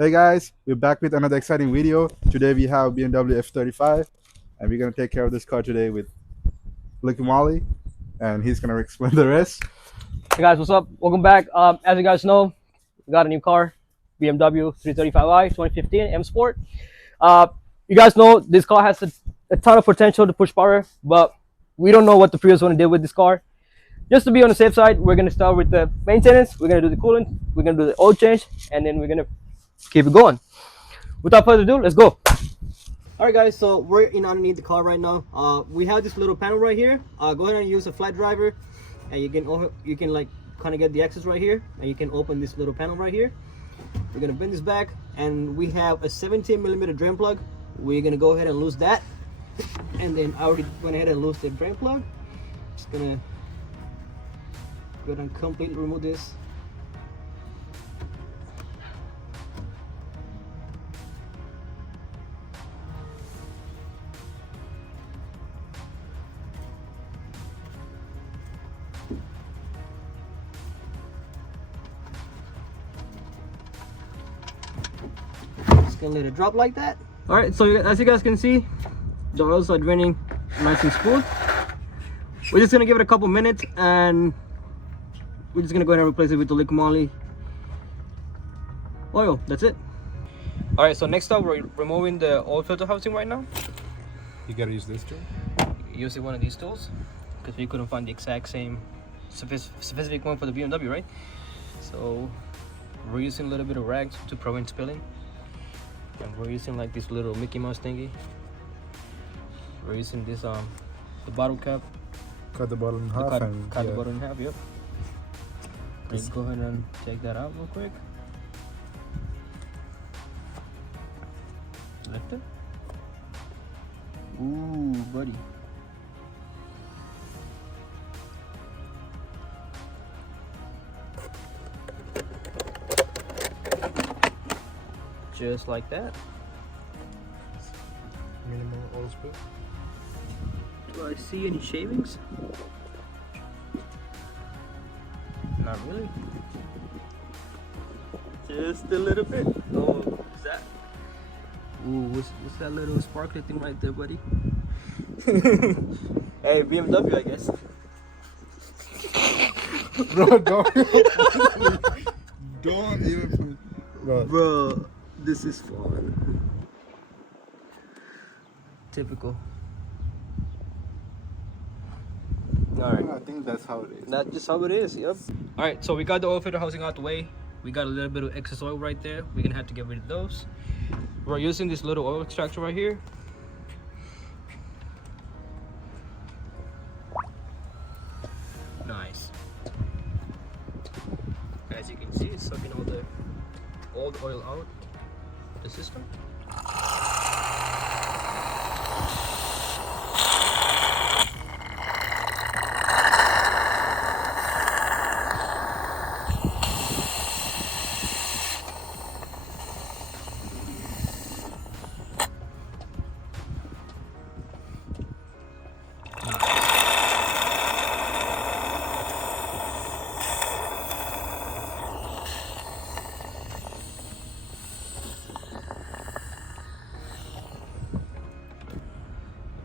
Hey guys, we're back with another exciting video. Today we have BMW F35 and we're going to take care of this car today with Licky Molly and he's going to explain the rest. Hey guys, what's up? Welcome back. As you guys know, we got a new car, BMW 335i 2015 M Sport. You guys know this car has a ton of potential to push power, but we don't know what the previous one did with this car. Just to be on the safe side, we're gonna start with the maintenance. We're gonna do the coolant, we're gonna do the oil change, and then we're gonna keep it going. Without further ado, let's go. All right, guys. So we're in underneath the car right now. We have this little panel right here. Go ahead and use a flat driver, and you can like kind of get the access right here, and you can open this little panel right here. We're gonna bend this back, and we have a 17mm drain plug. We're gonna go ahead and lose that, and then I already went ahead and loosed the drain plug. Just gonna go ahead and completely remove this. Just gonna let it drop like that. All right, so as you guys can see, the oils are draining nice and smooth. We're just gonna give it a couple minutes, and we're just gonna go ahead and replace it with the Licky Molly oil. That's it. All right, so next up, we're removing the oil filter housing right now. You got to use this tool. Using one of these tools because we couldn't find the exact same specific one for the BMW, right? So we're using a little bit of rags to prevent spilling, and we're using like this little Mickey Mouse thingy. We're using this the bottle cap. Cut the bottom in half Cut the bottom in half. Yep. Let's go ahead and take that out real quick. Lift it. Ooh, buddy. Just like that. Minimal oil spill. Do I see any shavings? Not really. Just a little bit. Oh, what's that? Ooh, what's that little sparkly thing right there, buddy? Hey, BMW, I guess. Bro, don't even put... Bro, this is fun. Typical. Alright. I think that's how it is. That's just how it is, yep. Alright, so we got the oil filter housing out the way. We got a little bit of excess oil right there. We're gonna have to get rid of those. We're using this little oil extractor right here. Nice. As you can see, it's sucking all the old oil out of the system.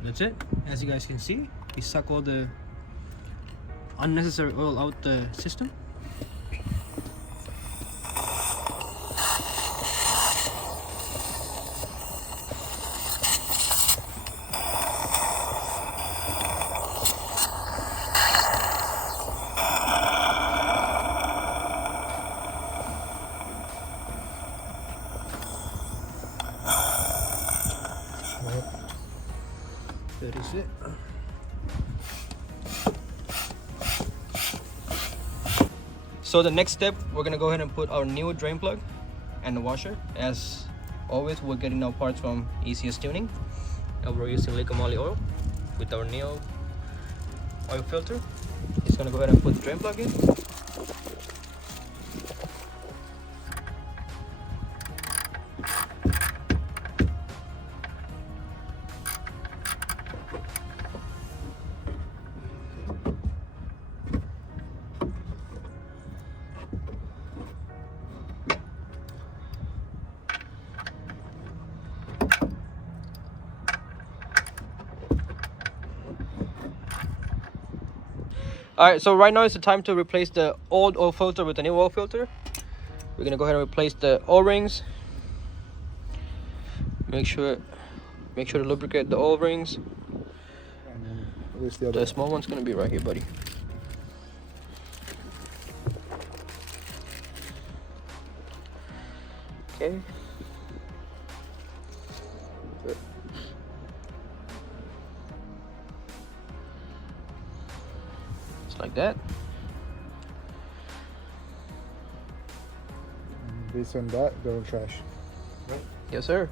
That's it. As you guys can see, we suck all the unnecessary oil out the system. That is it. So the next step, we're gonna go ahead and put our new drain plug and the washer. As always, we're getting our parts from ECS Tuning, and we're using Licky Molly oil with our new oil filter. Just gonna go ahead and put the drain plug in. All right, so right now it's the time to replace the old oil filter with the new oil filter. We're gonna go ahead and replace the O-rings. Make sure to lubricate the O-rings. And then where's the other? The small one's gonna be right here, buddy. Okay. Good. Just like that. And based on that, go in trash. Right? Yes, sir.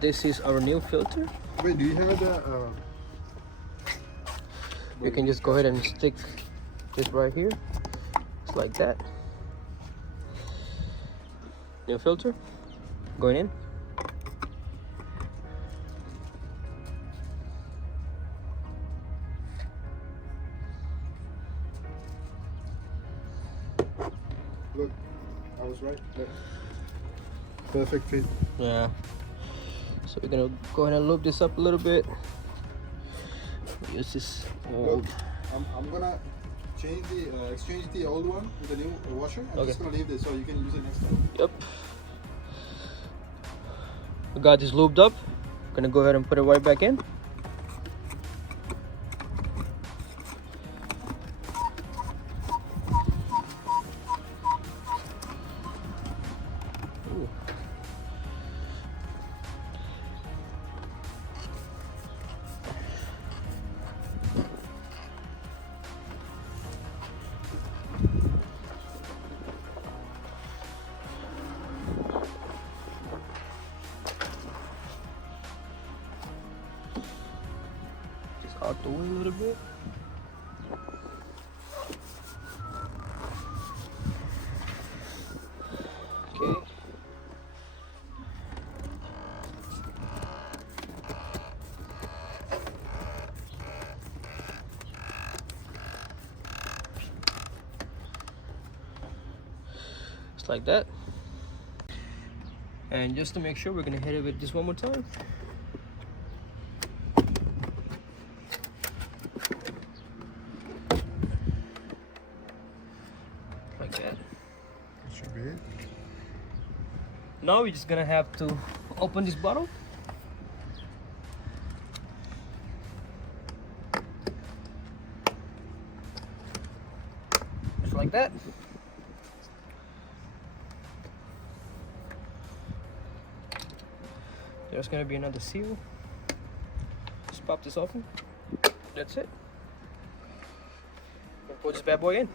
This is our new filter. Wait, do you have that? You can just go ahead and stick this right here. Just like that. New filter going in. Look, I was right. Look. Perfect fit. Yeah. So we're gonna go ahead and loop this up a little bit. Use this old. Look, I'm gonna change the exchange the old one with the new washer. I'm Okay. just gonna leave this so you can use it next time. Yep. We got this lubed up. Gonna go ahead and put it right back in. Ooh. Just out the way a little bit. Okay. Just like that. And just to make sure, we're gonna hit it with this one more time. Like that. That should be it. Now we're just gonna have to open this bottle. Just like that. There's gonna be another seal. Just pop this open. That's it. And put this bad boy in.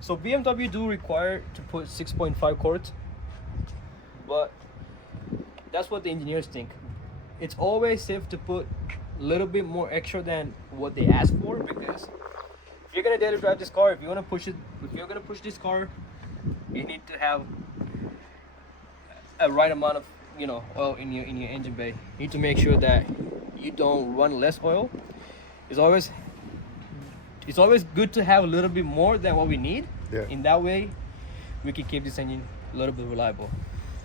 So BMW do require to put 6.5 quarts, but that's what the engineers think. It's always safe to put a little bit more extra than what they ask for, because if you're gonna daily drive this car, if you're gonna push this car, you need to have a right amount of oil in your engine bay. You need to make sure that you don't run less oil. It's always good to have a little bit more than what we need. Yeah. In that way, we can keep this engine a little bit reliable.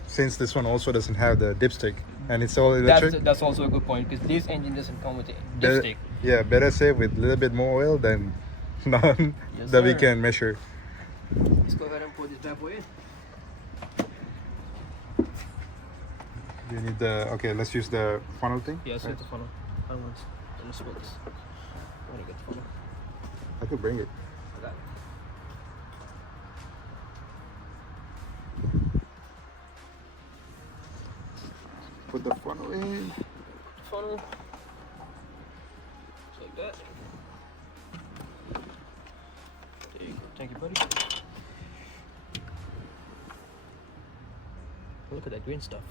Since this one also doesn't have the dipstick and it's all electric. That's also a good point, because this engine doesn't come with a better- dipstick. Yeah, better save with a little bit more oil than none Yes, that we sir. can measure. Let's go ahead and put this bad boy in. You need the okay. Let's use the funnel thing. Yeah, let's Right. get the funnel. I want to split this. I want to get the funnel. I could bring it. I got it. Put the funnel in. The funnel. Just like that. There you go. Thank you, buddy. Look at that green stuff.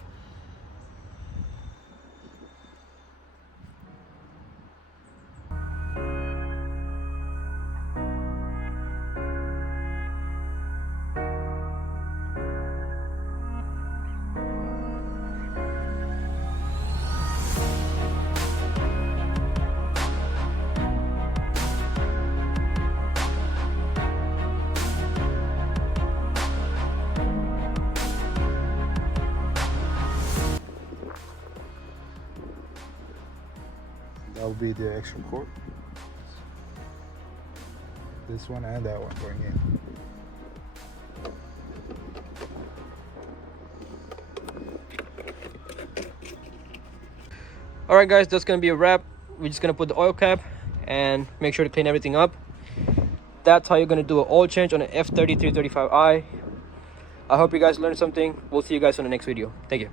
That will be the extra cord. This one and that one going in. All right, guys, that's gonna be a wrap. We're just gonna put the oil cap and make sure to clean everything up. That's how you're gonna do an oil change on an F30 335i. I hope you guys learned something. We'll see you guys on the next video. Thank you.